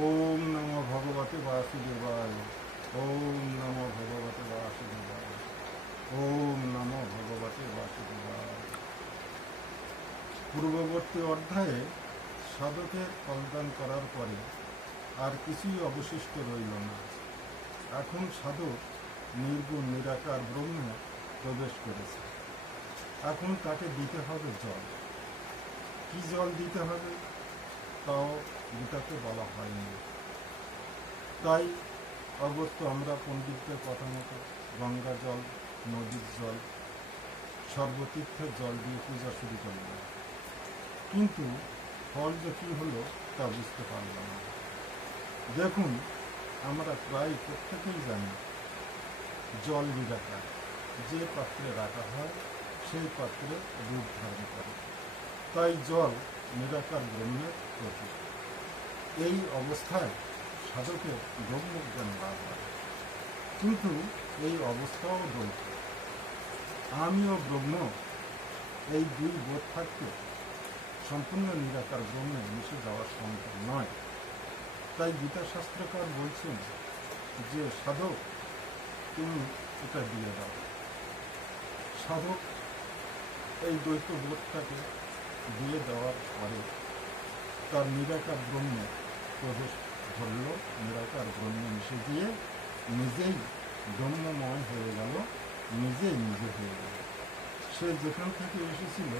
ওম নমো ভগবতে বাসুদেবায়। ওম নমো ভগবতে বাসুদেবায়। ওম নমো ভগবতে বাসুদেবায়। পূর্ববর্তী অধ্যায়ে সাধকের ফলদান করার পরে আর কিছুই অবশিষ্ট রইল না। এখন সাধক নির্গুণ নিরাকার ব্রহ্মে প্রবেশ করেছে। এখন তাকে দিতে হবে জল। কি জল দিতে হবে তাও গীতাতে বলা হয়নি। তাই অগত্য আমরা পণ্ডিতদের কথা মতো গঙ্গা জল, নদীর জল, সর্বতীর্থের জল দিয়ে পূজা শুরু করলাম। কিন্তু ফল যে কী হলো তা বুঝতে পারলাম না। দেখুন, আমরা প্রায় প্রত্যেকেই জানি জল নিরাকার। যে পাত্রে রাখা হয় সেই পাত্রে রূপ ধারণ করে। তাই জল নিরাকার ব্রহ্মের প্রতীক। এই অবস্থায় সাধকের ব্রহ্মজ্ঞান লাভ হয়। কিন্তু এই অবস্থাও দ্বৈত। আমি ও ব্রহ্ম, এই দুই বোধ থাকতে সম্পূর্ণ নিরাকার ব্রহ্মে মিশে যাওয়া সম্ভব নয়। তাই গীতা শাস্ত্রকার বলছেন যে সাধক তুমি এটা দিয়ে দাও। সাধক এই দ্বৈত বোধটাকে দিয়ে দেওয়ার পরে তার নিরাকার ব্রহ্মে প্রবেশ ধরল। নিরাকার ব্রহ্মে মিশে গিয়ে নিজেই ব্রহ্মময় হয়ে গেল, নিজেই নিজে হয়ে গেল। সে যেখান থেকে এসেছিল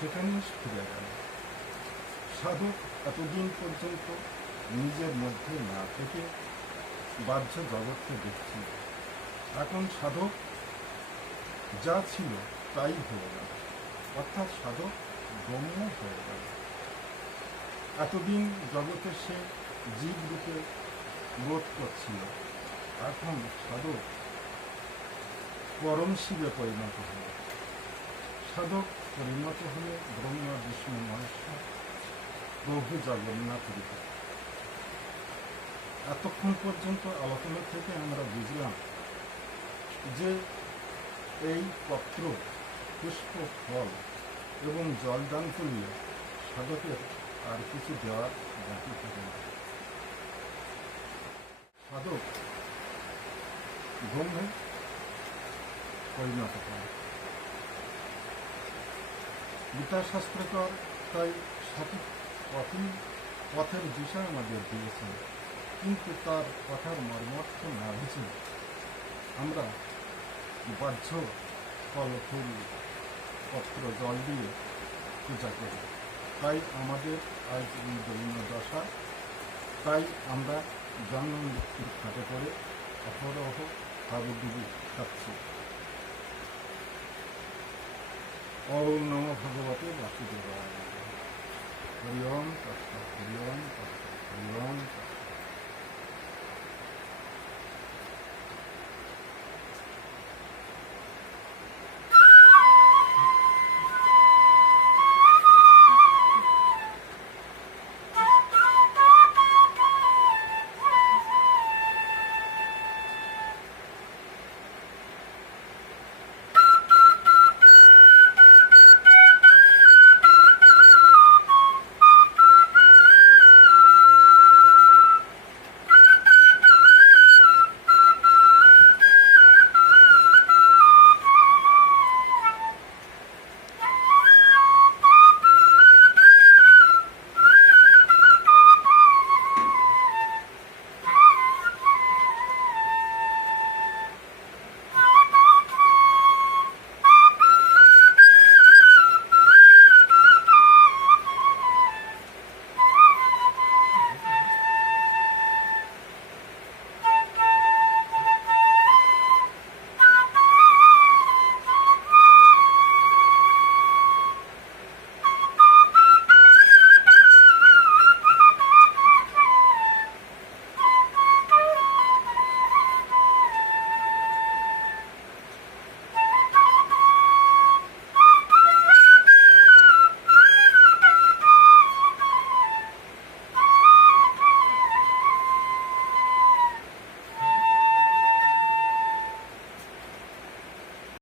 সেখানেই ফিরে গেল। সাধক এতদিন পর্যন্ত নিজের মধ্যে না থেকে বাহ্য জগৎকে দেখছিল। এখন সাধক যা ছিল তাই হয়ে গেল, অর্থাৎ সাধক ব্রহ্ম হয়ে গেল। এতদিন জগতে সে জীব রূপে বোধ করছিল। এখন সাধক পরম শিবে পরিণত হল। সাধক পরিণত হলে ব্রহ্মা বিষ্ণু মহেশ্বর প্রভু জগন্নাথ রূপে। এতক্ষণ পর্যন্ত আলোচনা থেকে আমরা বুঝলাম যে এই পত্র, পুষ্প, ফল এবং জল দান করলে সাধকের আর কিছু দেওয়ার বাকি থাকে না। সাধক ব্রহ্মে পরিণত হয়। গীতা শাস্ত্রকার তাই সঠিক পথের দিশা আমাদের দিয়েছেন। কিন্তু তার কথার মর্মার্থ না বুঝে আমরা বাহ্য ফল, ফুল, পত্র, জল দিয়ে পূজা করি। তাই আমাদের আজ এই দৈন্য দশা। তাই আমরা জন্ম মৃত্যুর খাটে পড়ে অহরহ হাবুডুবু খাচ্ছি। ওম নমো ভগবতে বাসুদেবায়। হরি ওম তৎসৎ। হরি ওম তৎসৎ।